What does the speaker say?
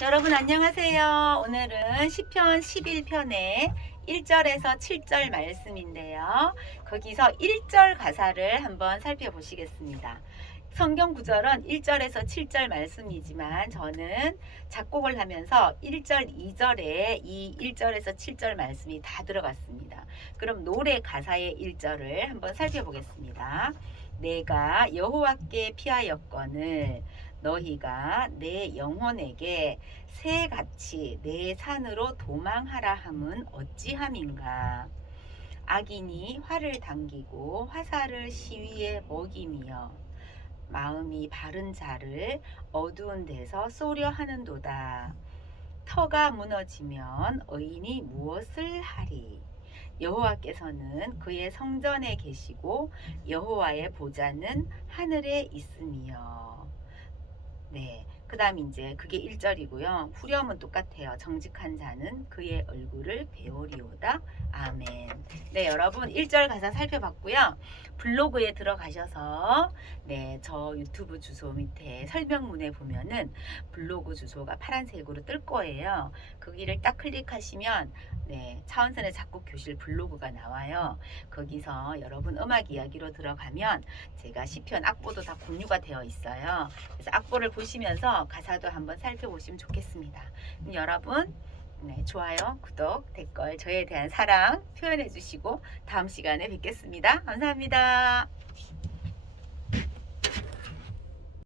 여러분 안녕하세요. 오늘은 시편 11편의 1절에서 7절 말씀인데요. 거기서 1절 가사를 한번 살펴보시겠습니다. 성경 구절은 1절에서 7절 말씀이지만 저는 작곡을 하면서 1절, 2절에 이 1절에서 7절 말씀이 다 들어갔습니다. 그럼 노래 가사의 1절을 한번 살펴보겠습니다. 내가 여호와께 피하였거늘 너희가 내 영혼에게 새같이 내 산으로 도망하라 함은 어찌함인가? 악인이 활을 당기고 화살을 시위에 먹이며 마음이 바른 자를 어두운 데서 쏘려 하는도다. 터가 무너지면 의인이 무엇을 하리? 여호와께서는 그의 성전에 계시고 여호와의 보좌는 하늘에 있으며 네. 그 다음 이제 그게 1절이고요. 후렴은 똑같아요. 정직한 자는 그의 얼굴을 배우리오다. 아멘. 네, 여러분 1절 가사 살펴봤고요. 블로그에 들어가셔서 네, 저 유튜브 주소 밑에 설명문에 보면은 블로그 주소가 파란색으로 뜰 거예요. 거기를 딱 클릭하시면 네, 차원선의 작곡 교실 블로그가 나와요. 거기서 여러분 음악 이야기로 들어가면 제가 시편 악보도 다 공유가 되어 있어요. 그래서 악보를 보시면서 가사도 한번 살펴보시면 좋겠습니다. 여러분 네, 좋아요, 구독, 댓글 저에 대한 사랑 표현해 주시고 다음 시간에 뵙겠습니다. 감사합니다.